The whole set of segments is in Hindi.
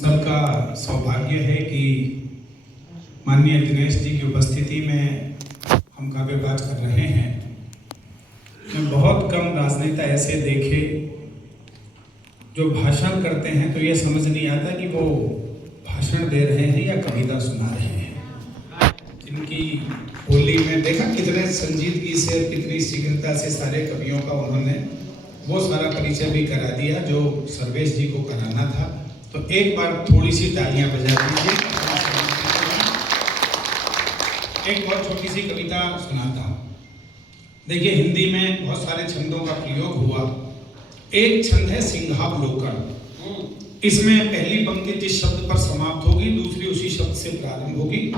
सबका सौभाग्य है कि माननीय दिनेश जी की उपस्थिति में हम काव्य पाठ कर रहे हैं। मैं बहुत कम राजनेता ऐसे देखे जो भाषण करते हैं तो ये समझ नहीं आता कि वो भाषण दे रहे हैं या कविता सुना रहे हैं। इनकी होली में देखा कितने संजीदगी से और कितनी शीघ्रता से सारे कवियों का उन्होंने वो सारा परिचय भी करा दिया जो सर्वेश जी को कराना था। तो एक बार थोड़ी सी तालियां बजा दीजिए। एक बहुत छोटी सी कविता सुनाता हूँ। देखिए, हिंदी में बहुत सारे छंदों का प्रयोग हुआ। एक छंद है सिंहावलोकन। इसमें पहली पंक्ति जिस शब्द पर समाप्त होगी दूसरी उसी शब्द से प्रारंभ होगी,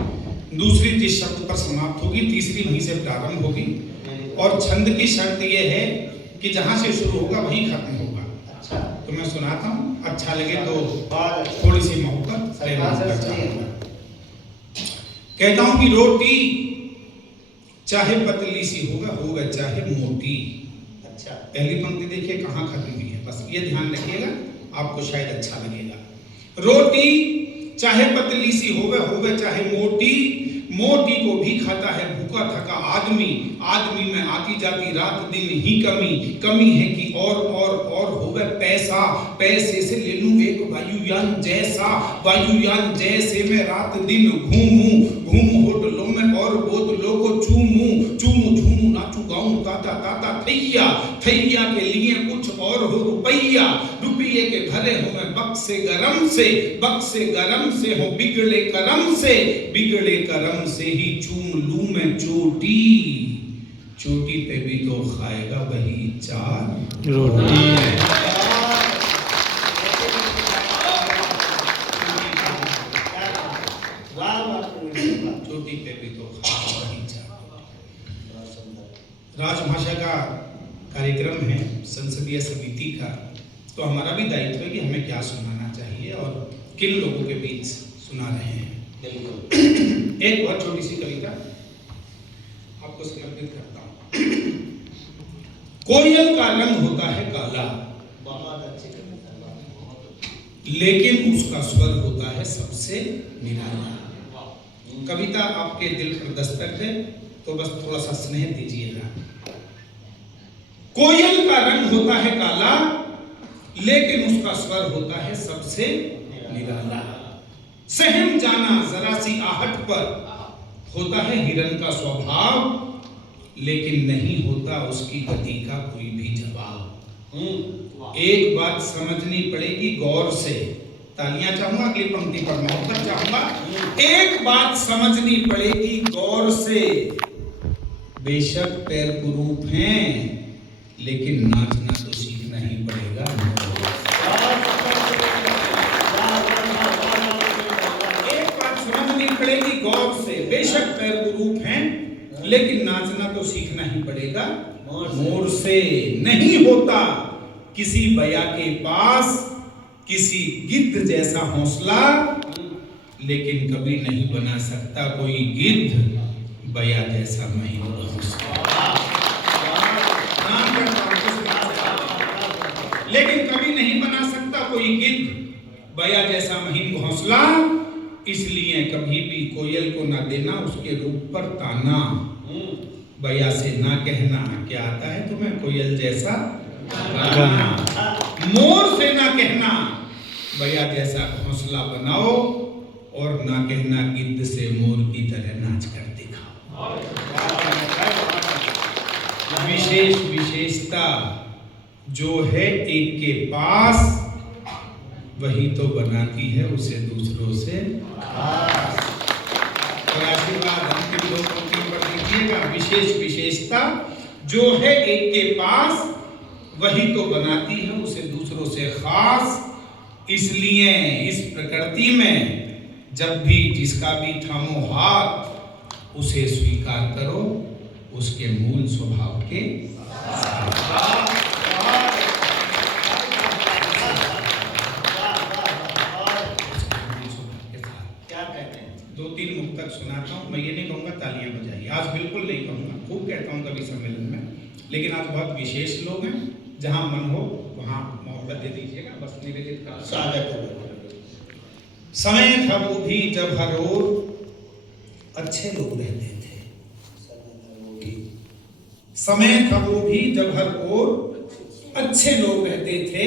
दूसरी जिस शब्द पर समाप्त होगी तीसरी वहीं से प्रारंभ होगी। और छंद की शर्त यह है कि जहां से शुरू होगा वहीं खत्म होगा। अच्छा, तो मैं सुनाता हूँ, अच्छा लगे तो थोड़ी सी मोहब्बत कहता हूँ कि रोटी चाहे पतली सी होगा चाहे मोटी। अच्छा, पहली पंक्ति देखिए कहाँ खत्म हुई है, बस ये ध्यान रखिएगा, आपको शायद अच्छा लगेगा। रोटी चाहे पतली सी होगा चाहे मोटी, मोटी को भी खाता है भूखा थका आदमी। आदमी में आती जाती रात दिन ही कमी है कि और होवे पैसा। पैसे से ले लूं एक वायुयान जैसा, वायुयान जैसे मैं रात दिन घूमूं होटलों में और बोतलों को चूमूं नाचू गाऊं ताता ताता थैया के लिए कुछ और हो रुपया के भरे हो मैं बक्से गरम से हो बिगड़े करम से ही चूम लूं मैं चोटी पे भी तो खाएगा वही चार रोटी। चोटी पे भी तो खाएगा वही चार। राजभाषा का कार्यक्रम है संसदीय समिति का, तो हमारा भी दायित्व है कि हमें क्या सुनाना चाहिए और किन लोगों के बीच सुना रहे हैं। एक बहुत छोटी सी कविता आपको समर्पित करता हूँ। कोयल का रंग होता है काला, लेकिन उसका स्वर होता है सबसे निराला। कविता आपके दिल पर दस्तक है तो बस थोड़ा सा स्नेह दीजिएगा। कोयल का रंग होता है काला, लेकिन उसका स्वर होता है सबसे निराला। सहम जाना जरा सी आहट पर होता है हिरन का स्वभाव, लेकिन नहीं होता उसकी गति का कोई भी जवाब। एक बात समझनी पड़ेगी गौर से, तालियां चाहूंगा, अगली पंक्ति पर मोहब्बत चाहूंगा। एक बात समझनी पड़ेगी गौर से, बेशक पैर कुरूप हैं लेकिन नाचना तो सीखना ही पड़ेगा। एक बात समझनी पड़ेगी गौर से, बेशक पैर कुरूप हैं लेकिन नाचना तो सीखना ही पड़ेगा मोर से। नहीं होता किसी बया के पास किसी गिद्ध जैसा हौसला, लेकिन कभी नहीं बना सकता कोई गिद्ध बया जैसा महीन हौसला। लेकिन कभी नहीं बना सकता कोई गिद्ध बया जैसा महीन घोंसला, इसलिए कभी भी कोयल को ना देना उसके रूप पर ताना। बया से ना कहना क्या आता है तुम्हें कोयल जैसा गाना। मोर से ना कहना बया जैसा घोंसला बनाओ, और ना कहना गिद्ध से मोर की तरह नाच कर दिखाओ। विशेषता जो है एक के पास, वही तो बनाती है उसे दूसरों से खास। और आशीर्वाद अंतिम दो पंक्तियों पर दीजिएगा। विशेषता जो है एक के पास, वही तो बनाती है उसे दूसरों से खास। इसलिए इस प्रकृति में जब भी जिसका भी थामो हाथ, उसे स्वीकार करो उसके मूल स्वभाव के साथ। दो तीन मुक्तक सुनाता हूँ। मैं ये नहीं कहूँगा तालियां बजाइए, आज बिल्कुल नहीं कहूँगा, खूब कहता हूँ कभी सम्मेलन में, लेकिन आज बहुत विशेष लोग हैं। जहाँ मन हो वहाँ मोहब्बत दे दीजिएगा, बस निवेदित कर स्वागत है। समय था वो भी जब हर ओर अच्छे लोग रहते थे। समय था वो भी जब हर ओर अच्छे लोग रहते थे,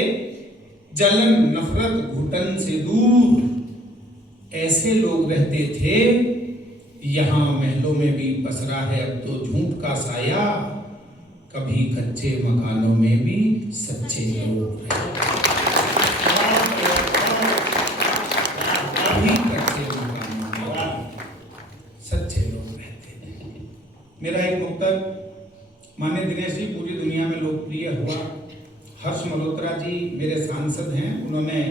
जलन नफरत घुटन से दूर ऐसे लोग रहते थे। यहाँ महलों में भी पसरा है अब तो झूठ का साया, कभी कच्चे मकानों में भी सच्चे लोग रहते थे। कभी कच्चे मकानों में सच्चे लोग रहते थे। मेरा एक मुक्तक माननीय दिनेश जी पूरी दुनिया में लोकप्रिय हुआ। हर्ष मल्होत्रा जी मेरे सांसद हैं, उन्होंने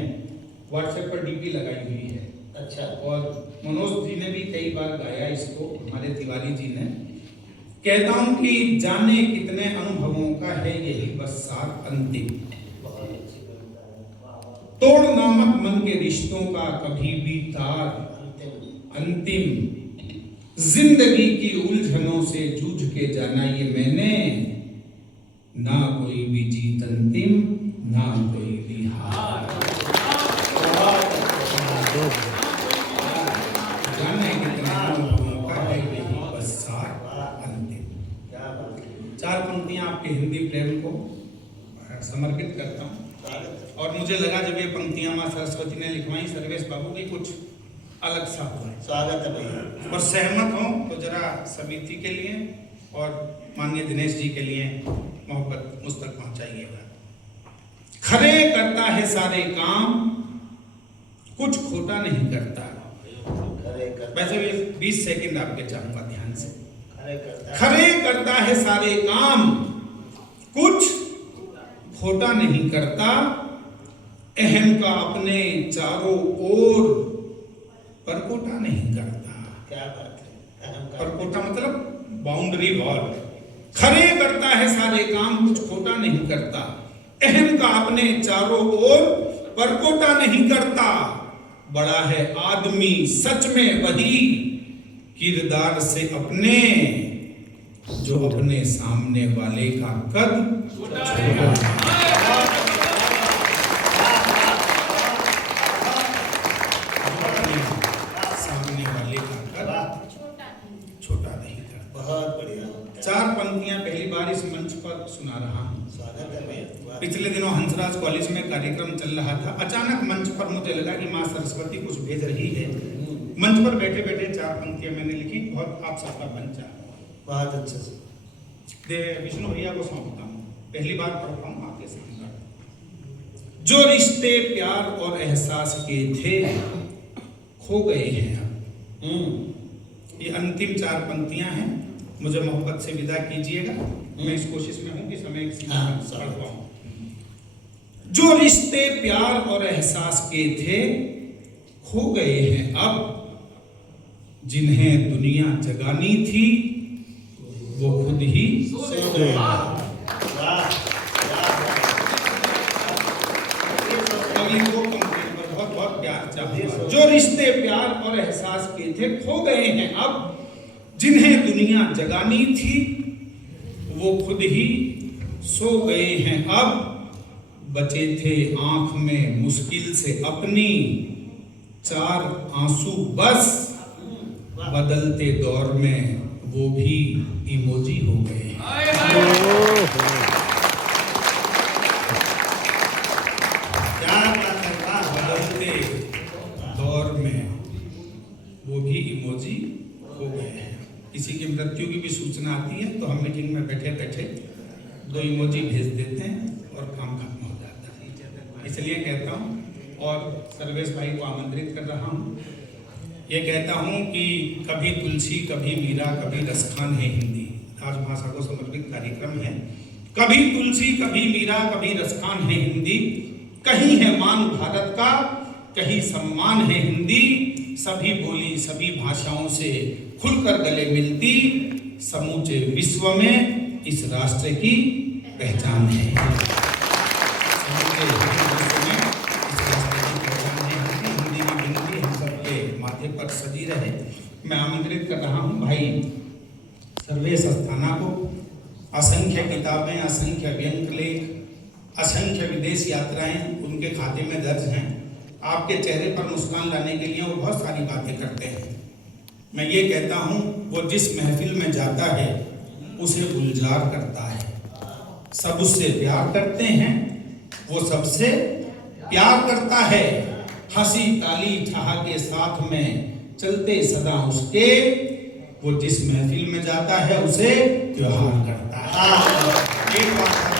व्हाट्सएप पर डीपी लगाई हुई है। अच्छा। और मनोज जी ने भी कई बार गाया इसको, हमारे तिवारी जी ने। कहता हूं कि जाने कितने अनुभवों का है यही बस साथ अंतिम, तोड़ नामक मन के रिश्तों का कभी भी तार अंतिम, जिंदगी की उलझनों से जूझ के जाना ये मैंने, ना कोई भी जीत अंतिम ना कोई भी हार। जाने कितने अनुभवों का है यही बस साथ अंतिम। चार पंक्तियां आपके हिंदी प्रेम को समर्पित करता हूं। और मुझे लगा जब ये पंक्तियां मां सरस्वती ने लिखवाई सर्वेश बाबू की कुछ अलग सा हुआ। स्वागत है भैया। और सहमत हो तो जरा समिति के लिए और माननीय दिनेश जी के लिए मोहब्बत मुझ तक पहुंचाइएगा। खरे करता है सारे काम, कुछ खोटा नहीं करता। वैसे भी 20 सेकंड आपके चाहूंगा ध्यान से। खरे करता है सारे काम, कुछ खोटा नहीं करता। अहम का अपने चारों ओर परकोटा नहीं करता। क्या बात है? परकोटा मतलब बाउंड्री वॉल। खरे करता है सारे काम, कुछ खोटा नहीं करता। अहम का अपने चारों ओर परकोटा नहीं करता। बड़ा है आदमी सच में वही किरदार से अपने, जो अपने सामने वाले का कद छोटा सामने वाले का कद छोटा नहीं करता। बहुत बढ़िया। चार पंक्तियां पहली बार इस मंच पर सुना रहा हूं। पिछले दिनों हंसराज कॉलेज में कार्यक्रम चल रहा था। अचानक मंच पर मुझे लगा कि माँ सरस्वती कुछ भेज रही है। मंच पर बैठे बैठे चार पंक्तियां मैंने लिखी। बहुत आप सबका मंच है। बहुत अच्छा से विष्णु भैया को सौंपता हूँ। पहली बार पढ़ता हूँ आपके सामने। जो रिश्ते प्यार और एहसास के थे खो गए हैं अब। ये अंतिम चार पंक्तियां हैं। मुझे मोहब्बत से विदा कीजिएगा। मैं इस कोशिश में हूं कि समय पढ़ पाऊं। जो रिश्ते प्यार और एहसास के थे खो गए हैं अब, जिन्हें दुनिया जगानी थी वो खुद ही सो गए। अगली दो पंक्तियों पर बहुत बहुत प्यार चाहूंगा। जो रिश्ते प्यार और एहसास के थे खो गए हैं अब, जिन्हें दुनिया जगानी थी वो खुद ही सो गए हैं अब। बचे थे आंख में मुश्किल से अपनी चार आंसू बस, बदलते दौर में वो भी इमोजी हो गए। बदलते दौर में वो भी इमोजी हो गए हैं। किसी की मृत्यु की भी सूचना आती है तो हम मीटिंग में बैठे बैठे दो इमोजी भेज देते हैं और काम खत्म हो जाता है। इसलिए कहता हूँ और सर्वेश भाई को आमंत्रित कर रहा हूँ। ये कहता हूँ कि कभी तुलसी कभी मीरा कभी रसखान है हिंदी। राजभाषा को समर्पित कार्यक्रम है। कभी तुलसी कभी मीरा कभी रसखान है हिंदी। कहीं है मान भारत का कहीं सम्मान है हिंदी। सभी बोली सभी भाषाओं से खुलकर गले मिलती। समूचे विश्व में इस राष्ट्र की पहचान है। समूचे विश्व में इस राष्ट्र की पहचान है। हिंदी की गिनती हम सबके माथे पर सजी रहे। मैं आमंत्रित कर रहा हूँ भाई सर्वेश अस्थाना को। असंख्य किताबें, असंख्य व्यंग लेख, असंख्य विदेश यात्राएं उनके खाते में दर्ज हैं। आपके चेहरे पर मुस्कान लाने के लिए वो बहुत सारी बातें करते हैं। मैं ये कहता हूँ, वो जिस महफिल में जाता है उसे गुलजार करता है। सब उससे प्यार करते हैं, वो सबसे प्यार करता है। हंसी ताली ठहाके साथ में चलते सदा उसके, वो जिस महफिल में जाता है उसे त्योहार करता है। एक बात